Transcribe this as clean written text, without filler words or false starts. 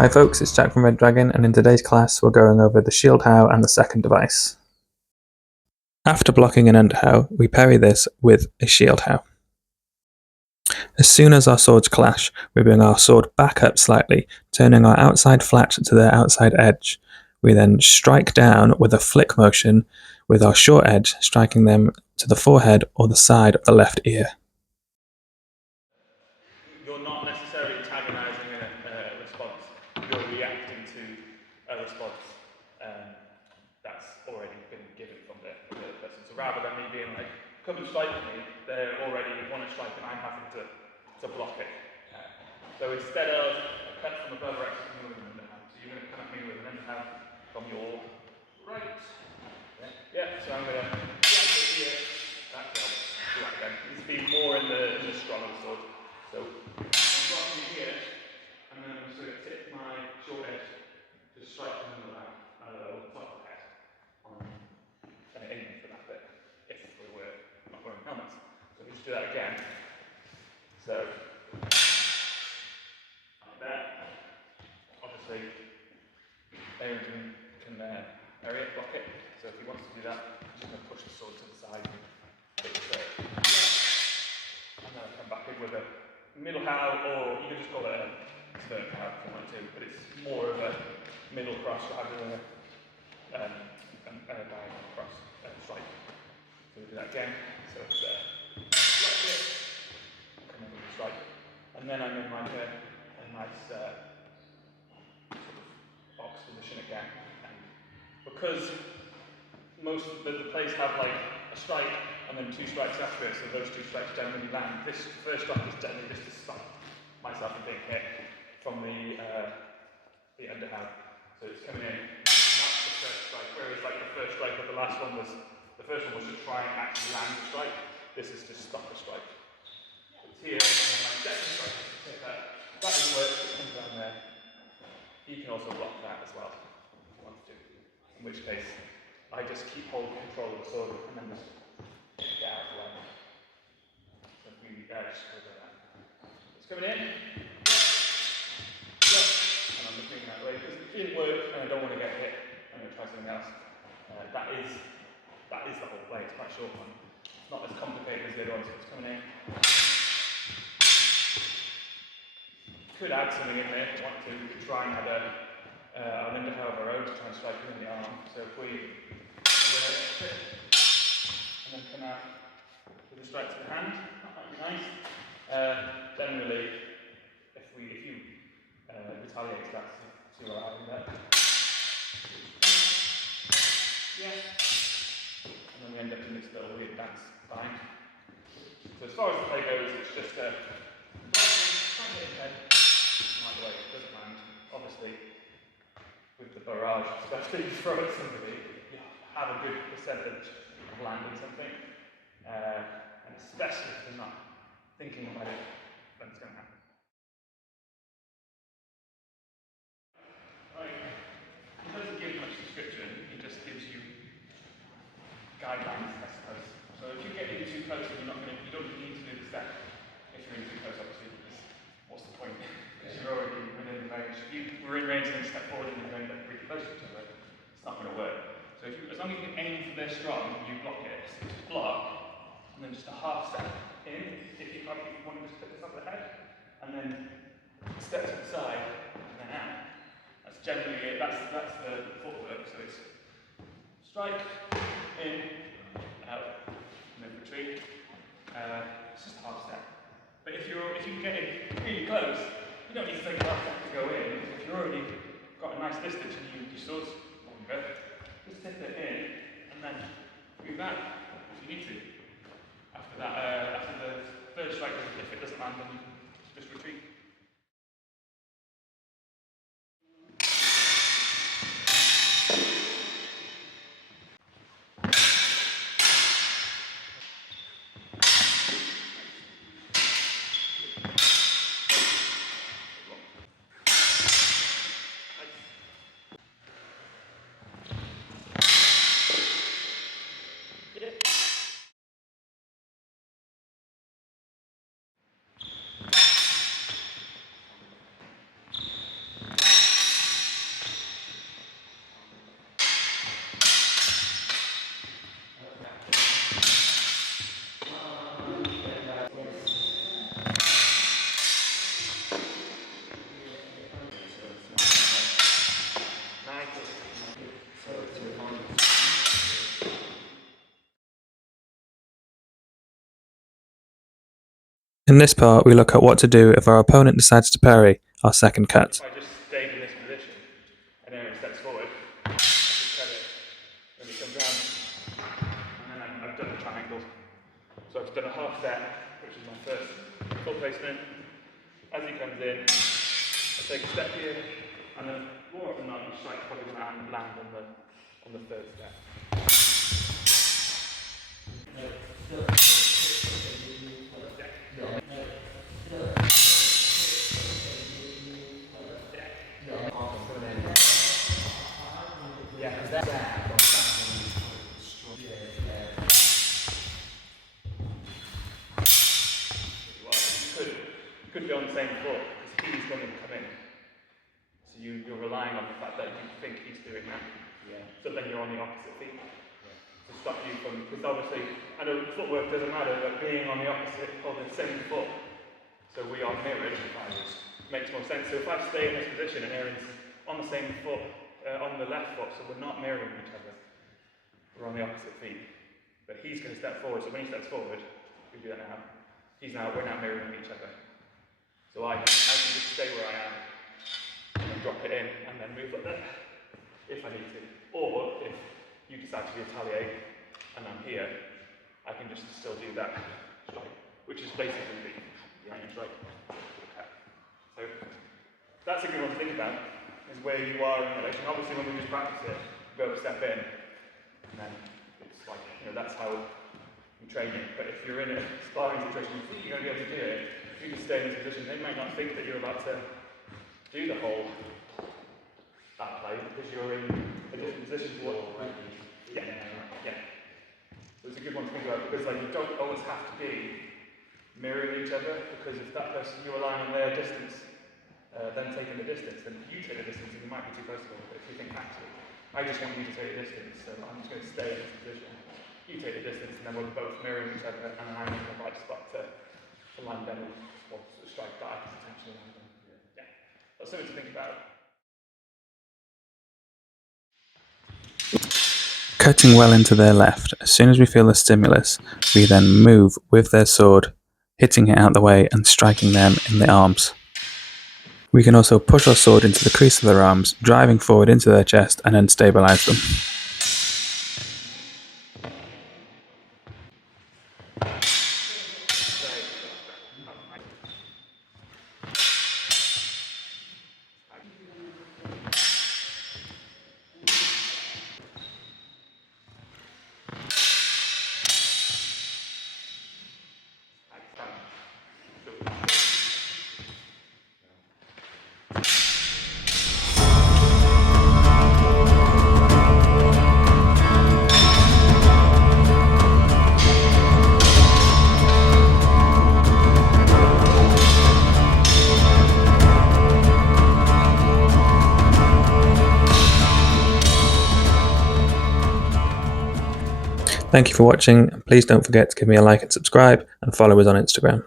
Hi folks, it's Jack from Red Dragon, and in today's class we're going over the schielhauw and the second device. After blocking an underhauw, we parry this with a schielhauw. As soon as our swords clash, we bring our sword back up slightly, turning our outside flat to their outside edge. We then strike down with a flick motion, with our short edge striking them to the forehead or the side of the left ear. You're not necessarily antagonizing a response, you're reacting to a response that's already been given from the other person. So rather than me being like, come and strike me, they already want to strike and I'm having to block it. So instead of a cut from above, we're actually coming with an underhand. So you're going to come at me with an underhand from your right. Yeah, so I'm going to react here. That's do that again. It needs to be more in the strong of the sword. So I'm blocking here, and then I'm just going to tip my short edge to strike them in the back, top of the head. And aiming for that bit, if we were not wearing helmets. So we just do that again. So, like that. Obviously, Aaron can area block it. So if he wants to do that, he's just going to push the sword to the side and hit the sword. And then I'll come back in with a middle how, or you can just call it a stern how if you want to, but it's more of a middle cross rather than a diagonal cross strike. So we do that again. So it's block it, come in with a strike, and then I'm in like a nice sort of box position again. And because most of the plays have like a strike and then two strikes after it, so those two strikes generally land. This first strike is generally just to stop myself from being hit from the underhand. So it's coming in, and that's the first strike, whereas like the first strike of the last one was, the first one was to try and actually land the strike. This is to stop the strike. It's here, and then my second strike is to take that. That doesn't work, it comes down there. You can also block that as well, if you want to. In which case, I just keep holding control of the sword and then just get out of the way. So if we just go like that. It's coming in. Yeah. And I'm looking that way because it didn't work and I don't want to get hit. I'm going to try something else. That is the whole play. It's quite a short one. It's not as complicated as the other one, so it's coming in. Could add something in there if you want to. We could try and add an underhand of our own to try and strike him in the arm. So if we and then come out with a strike to the hand, that might be nice. Generally, if you retaliate that, see what I do there. Yeah. And then we end up in this little weird dance bind. So as far as the play goes, it's just try and hit his head. Like the way it does land. Obviously, with the barrage stuff that you throw at somebody, you have a good percentage of landing something. And especially if they're not thinking about it when it's going to happen. It doesn't give much description, it just gives you guidelines, I suppose. So if you get in too close, you don't need to do the step if you're in too close, obviously, because what's the point? Because you're already within the range. If you were in range and then step forward and you're going pretty close to each other, it's not going to work. So as long as you can aim for their strong, you block it. So just block, and then just a half step in, if you want to just put this up the head, and then step to the side, and then out. That's generally it, that's the footwork, so it's strike, in, out, and then retreat. It's just a half step. But if you get in really close, you don't need to take a half step to go in. If you've already got a nice distance and your sword's longer, just tip it in, and then move back if you need to. After that, after the third strike, if it doesn't land, then you just retreat. In this part, we look at what to do if our opponent decides to parry our second cut. If I just stayed in this position and Aaron steps forward, I just cut it. Then he comes down, and then I've done the triangles. So I've done a half step, which is my first full placement. As he comes in, I take a step here, and then more often than not, you strike probably going to land on the third step. You could be on the same foot because he's going to come in. So you're relying on the fact that you think he's doing that. Yeah. So then you're on the opposite feet. To stop you from, because obviously, I know footwork doesn't matter, but being on the opposite or the same foot, so we are mirrored, makes more sense. So if I stay in this position and Aaron's on the same foot, on the left foot, so we're not mirroring each other. We're on the opposite feet. But he's going to step forward, so when he steps forward, we do that now. We're now mirroring each other. So I can just stay where I am and drop it in and then move like that if I need to. Or if you decide to retaliate and I'm here, I can just still do that strike, which is basically the iron strike. So that's a good one to think about, is where you are in relation. Obviously when we just practice it, we go a step in and then it's like, that's how you train it. But if you're in a sparring situation, you think you're going to be able to do it. If you just stay in this position, they might not think that you're about to do the whole that play because you're in a different position to what yeah. So it's a good one to think about because you don't always have to be mirroring each other because if that person you're relying on their distance, then taking the distance, then you take the distance and you might be too close to them. But if you think actually, I just want you to take the distance, so I'm just going to stay in this position. You take the distance and then we're both mirroring each other and I'm in the right spot to land down or sort of strike that I can potentially land on. Yeah. That's something to think about. Cutting well into their left, as soon as we feel the stimulus, we then move with their sword, hitting it out the way and striking them in the arms. We can also push our sword into the crease of their arms, driving forward into their chest and then stabilise them. Thank you for watching. Please don't forget to give me a like and subscribe and follow us on Instagram.